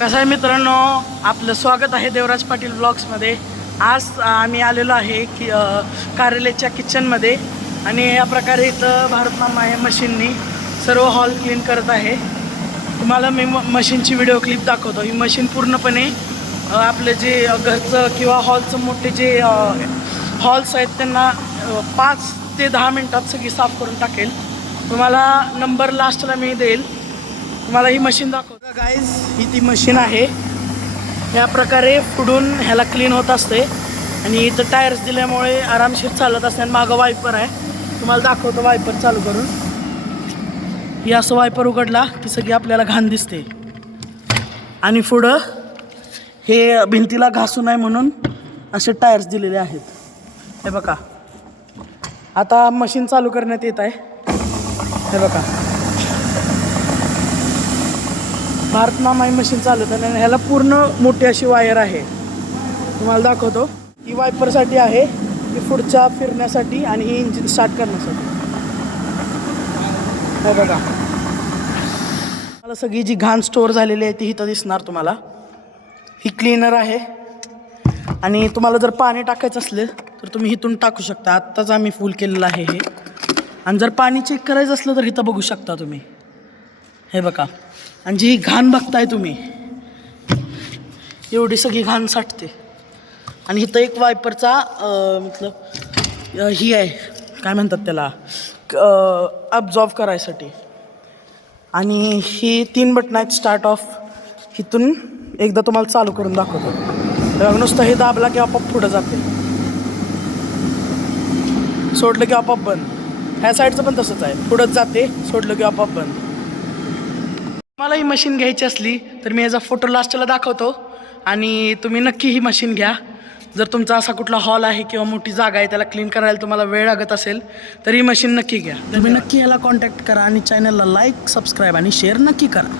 कसं आहे मित्रांनो, आपलं स्वागत आहे देवराज पाटील ब्लॉग्समध्ये। आज आम्ही आलेलो आहे की कार्यालयाच्या किचनमध्ये आणि या प्रकारे इथं भारत मामा या मशीननी सर्व हॉल क्लीन करत आहे। तुम्हाला मी मशीनची व्हिडिओ क्लिप दाखवतो। ही मशीन पूर्णपणे आपले जे घरचं किंवा हॉलचं मोठे जे हॉल्स आहेत त्यांना 5 ते 10 मिनटात सगळी साफ करून टाकेल। तुम्हाला नंबर लास्टला मी देईल। तुम्हाला ही मशीन दाखवतो गाईज, ही ती मशीन आहे। या प्रकारे पुढून ह्याला क्लीन होत असते आणि इथं टायर्स दिल्यामुळे आरामशीर चालत असते आणि मागं वायपर आहे। तुम्हाला दाखवतो वायपर चालू करून। ही असं वायपर उघडला की सगळी आपल्याला घाण दिसते आणि पुढं हे भिंतीला घासू नये म्हणून असे टायर्स दिलेले आहेत। हे बघा, आता मशीन चालू करण्यात येत आहे। हे बघा, भारत मामा ही मशीन चालवत आहे आणि ह्याला पूर्ण मोठी अशी वायर आहे। तुम्हाला दाखवतो। ही वायपरसाठी आहे, ही पुढच्या फिरण्यासाठी आणि ही इंजिन स्टार्ट करण्यासाठी। हे बघा, मला सगळी जी घाण स्टोअर झालेली आहे ती इथं दिसणार तुम्हाला। ही क्लीनर आहे आणि तुम्हाला जर पाणी टाकायचं असलं तर तुम्ही इथून टाकू शकता। आत्ताच आम्ही फुल केलेलं आहे हे। आणि जर पाणी चेक करायचं असलं तर इथं बघू शकता तुम्ही। हे बघा, आणि जी घाण बघताय तुम्ही, एवढी सगळी घाण साठते। आणि इथं एक वायपरचा मतलब ही आहे, काय म्हणतात त्याला, अब्झॉर्ब करायसाठी। आणि ही 3 बटन आहेत स्टार्ट ऑफ। इथून एकदा तुम्हाला चालू करून दाखवतो। नुसतं हे दाबला की आपोआप पुढं जाते, सोडलं की आपोआप बंद। ह्या साईडचं पण तसंच आहे, पुढंच जाते, सोडलं की आपोआप बंद। मला ही मशीन घ्यायची असली तर मी याचा फोटो लास्टला दाखवतो आणि तुम्ही नक्की ही मशीन घ्या। जर तुमचा असा कुठला हॉल आहे किंवा मोठी जागा आहे त्याला क्लीन करायला तुम्हाला वेळ लागत असेल तर ही मशीन नक्की घ्या। तुम्ही नक्की याला कॉन्टॅक्ट करा आणि चॅनलला लाईक, सबस्क्राईब आणि शेअर नक्की करा।